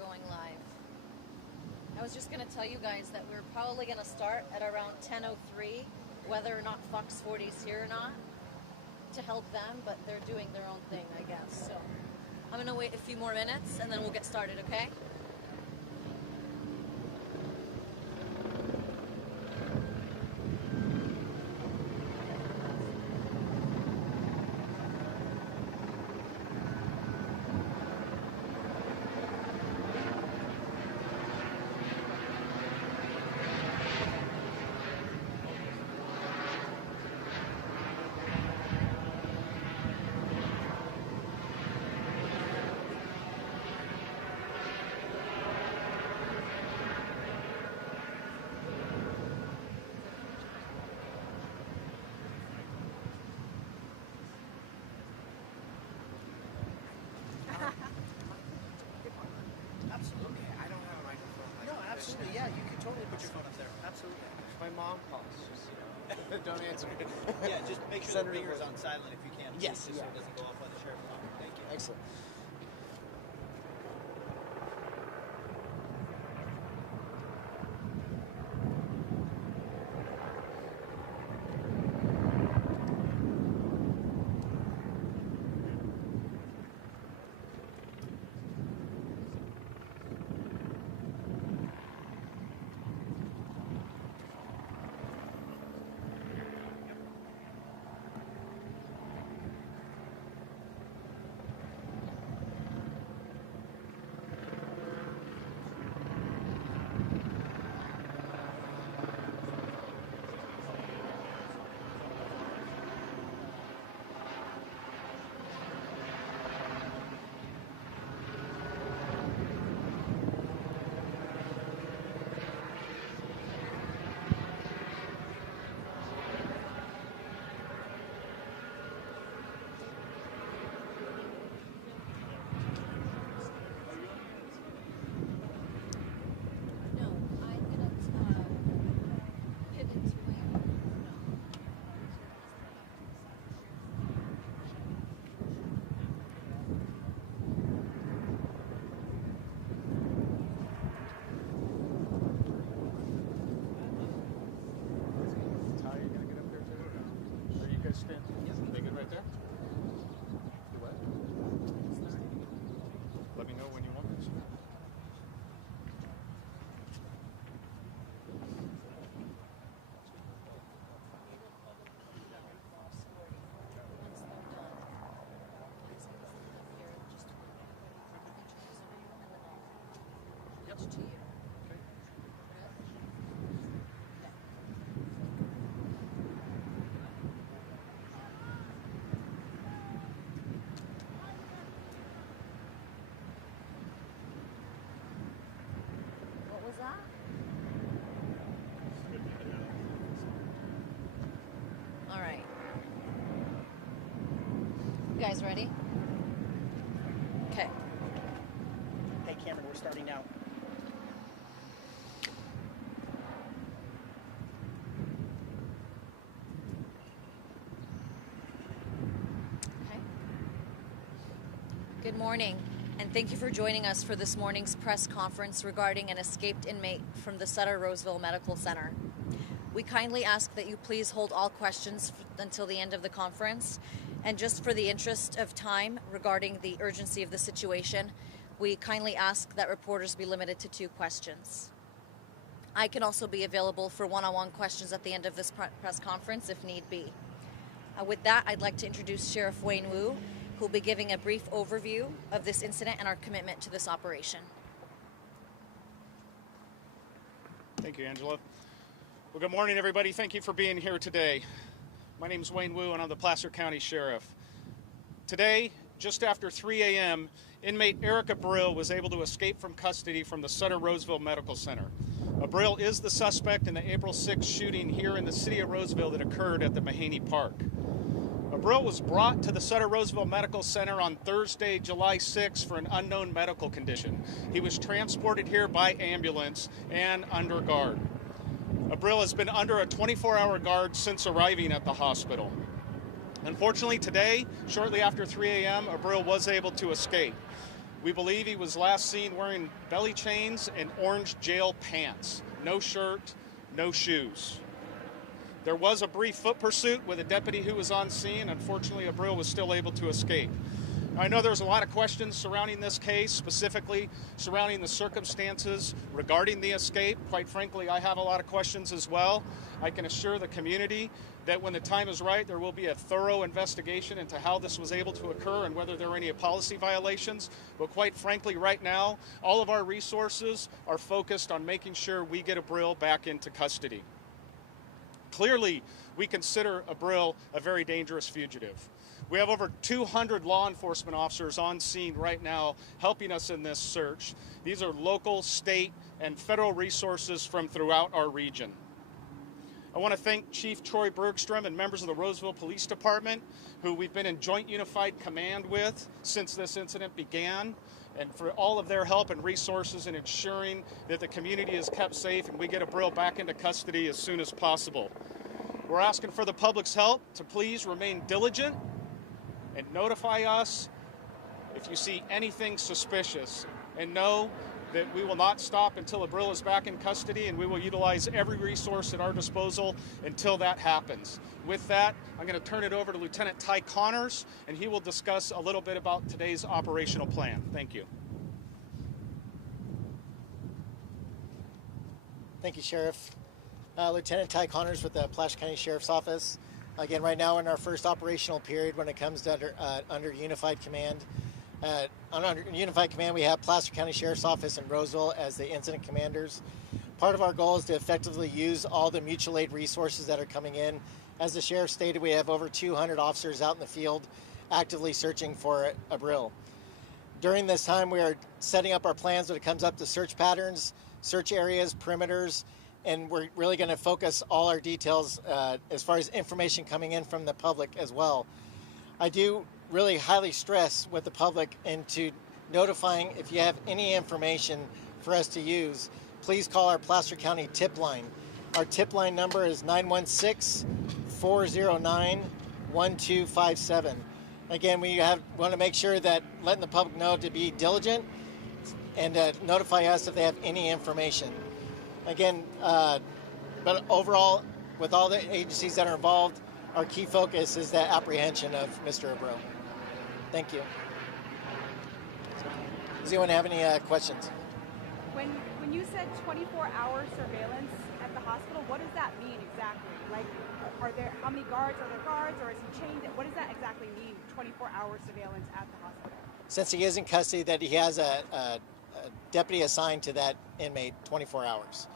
going live. I was just going to tell you guys that we're probably going to start at around 10:03, whether or not Fox 40's here or not, to help them, but they're doing their own thing, I guess. So I'm going to wait a few more minutes and then we'll get started, okay? Absolutely. I don't have a microphone like No, this. absolutely. Yeah, you can totally put your phone up there. Absolutely. If my mom calls, just, don't answer it. Yeah, just make sure the ringer's on silent if you can. Please, Yes, just so yeah. it doesn't go off on the sheriff's phone. Thank you. Excellent. Stand. Yes. They good right there? You what? Let me know when you want this. Yep. To you. What was that? All right. You guys ready? Okay. Hey, Cameron, we're starting now. Okay. Good morning, and thank you for joining us for this morning's press conference regarding an escaped inmate from the Sutter Roseville Medical Center. We kindly ask that you please hold all questions until the end of the conference, and just for the interest of time regarding the urgency of the situation, we kindly ask that reporters be limited to 2 questions. I can also be available for one-on-one questions at the end of this press conference if need be. With that, I'd like to introduce Sheriff Wayne Wu, who will be giving a brief overview of this incident and our commitment to this operation. Thank you, Angela. Well, good morning, everybody. Thank you for being here today. My name is Wayne Wu, and I'm the Placer County Sheriff. Today, just after 3 a.m., inmate Eric Abril was able to escape from custody from the Sutter Roseville Medical Center. Abril is the suspect in the April 6th shooting here in the city of Roseville that occurred at the Mahany Park. Abril was brought to the Sutter Roseville Medical Center on Thursday, July 6th for an unknown medical condition. He was transported here by ambulance and under guard. Abril has been under a 24-hour guard since arriving at the hospital. Unfortunately, today, shortly after 3 a.m., Abril was able to escape. We believe he was last seen wearing belly chains and orange jail pants. No shirt, no shoes. There was a brief foot pursuit with a deputy who was on scene. Unfortunately, Abril was still able to escape. I know there's a lot of questions surrounding this case, specifically surrounding the circumstances regarding the escape. Quite frankly, I have a lot of questions as well. I can assure the community that when the time is right, there will be a thorough investigation into how this was able to occur and whether there are any policy violations. But quite frankly, right now, all of our resources are focused on making sure we get Abril back into custody. Clearly, we consider Abril a very dangerous fugitive. We have over 200 law enforcement officers on scene right now helping us in this search. These are local, state, and federal resources from throughout our region. I want to thank Chief Troy Bergstrom and members of the Roseville Police Department, who we've been in Joint Unified Command with since this incident began, and for all of their help and resources in ensuring that the community is kept safe and we get Abril back into custody as soon as possible. We're asking for the public's help to please remain diligent and notify us if you see anything suspicious, and know that we will not stop until Abril is back in custody, and we will utilize every resource at our disposal until that happens. With that, I'm going to turn it over to Lieutenant Ty Connors, and he will discuss a little bit about today's operational plan. Thank you. Thank you, Sheriff. Lieutenant Ty Connors with the Placer County Sheriff's Office. Again, right now in our first operational period when it comes to under Unified Command. Under Unified Command, we have Placer County Sheriff's Office and Roseville as the incident commanders. Part of our goal is to effectively use all the mutual aid resources that are coming in. As the Sheriff stated, we have over 200 officers out in the field actively searching for Abril. During this time, we are setting up our plans when it comes up to search patterns, search areas, perimeters, and we're really going to focus all our details as far as information coming in from the public as well. I do really highly stress with the public into notifying if you have any information for us to use. Please call our Placer County tip line. Our tip line number is 916-409-1257. Again, we want to make sure that letting the public know to be diligent and notify us if they have any information. Again, but overall, with all the agencies that are involved, our key focus is the apprehension of Mr. Abril. Thank you. Does anyone have any questions? When you said 24-hour surveillance at the hospital, what does that mean exactly? Like, how many guards are there guards, or is he chained? What does that exactly mean, 24-hour surveillance at the hospital? Since he is in custody, that he has a deputy assigned to that inmate 24 hours.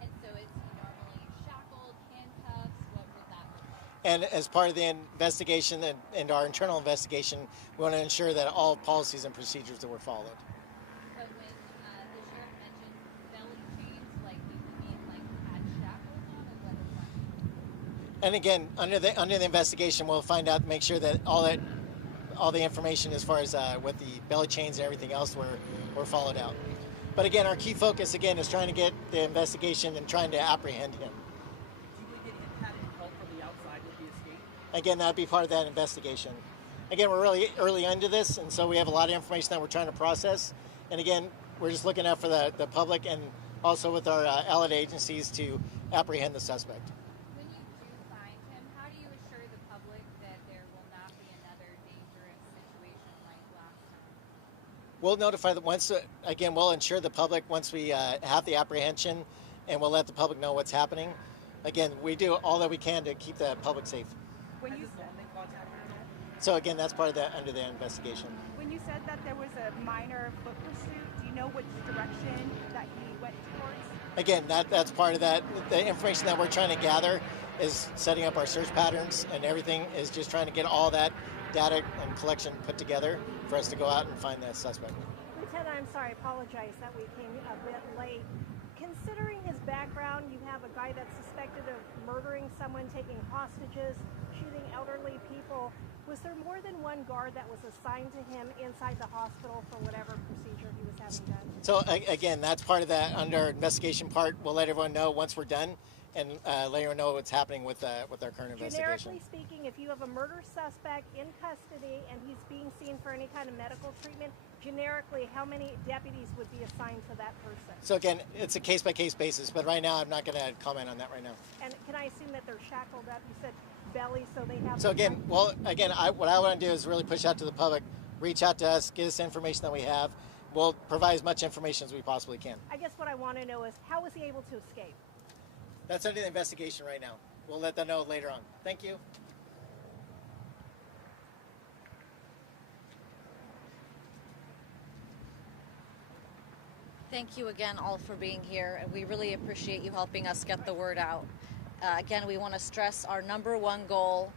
And so is he normally shackled, handcuffs? What would that look like? And as part of the investigation and our internal investigation, we want to ensure that all policies and procedures that were followed. But when the sheriff mentioned belly chains, like, do you mean like had shackles on, or what is that? And again, under the investigation, we'll find out, make sure that all the information as far as with the belly chains and everything else were followed out. But again, our key focus again is trying to get the investigation and trying to apprehend him. Do you believe that he had any help from the outside with the escape? Again, that'd be part of that investigation. Again, we're really early into this, and so we have a lot of information that we're trying to process. And again, we're just looking out for the public and also with our allied agencies to apprehend the suspect. When you do find him, how do you assure the public that there will not be another dangerous situation like last time? We'll notify them once, again, we'll ensure the public once we have the apprehension, and we'll let the public know what's happening. Again, we do all that we can to keep the public safe. When you So again, that's part of that under the investigation. when you said that there was a minor foot pursuit, do you know which direction that he went towards? Again, that's part of that. The information that we're trying to gather is setting up our search patterns, and everything is just trying to get all that data and collection put together for us to go out and find the suspect. Lieutenant, I'm sorry, I apologize that we came a bit late. Considering his background, you have a guy that's suspected of murdering someone, taking hostages, shooting elderly people. Was there more than one guard that was assigned to him inside the hospital for whatever procedure he was having done? So again, that's part of that under investigation part. We'll let everyone know once we're done and let you know what's happening with our current investigation. Generically speaking, if you have a murder suspect in custody and he's being seen for any kind of medical treatment, generically, how many deputies would be assigned to that person? So again, it's a case-by-case basis, but right now I'm not going to comment on that right now. And can I assume that they're shackled up? You said belly, so they have... So again, what I want to do is really push out to the public, reach out to us, get us the information that we have. We'll provide as much information as we possibly can. I guess what I want to know is, how was he able to escape? That's under the investigation right now. We'll let them know later on. Thank you. Thank you again all for being here, and we really appreciate you helping us get the word out. Again, we want to stress our number one goal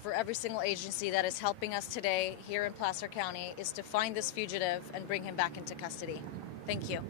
for every single agency that is helping us today here in Placer County is to find this fugitive and bring him back into custody. Thank you.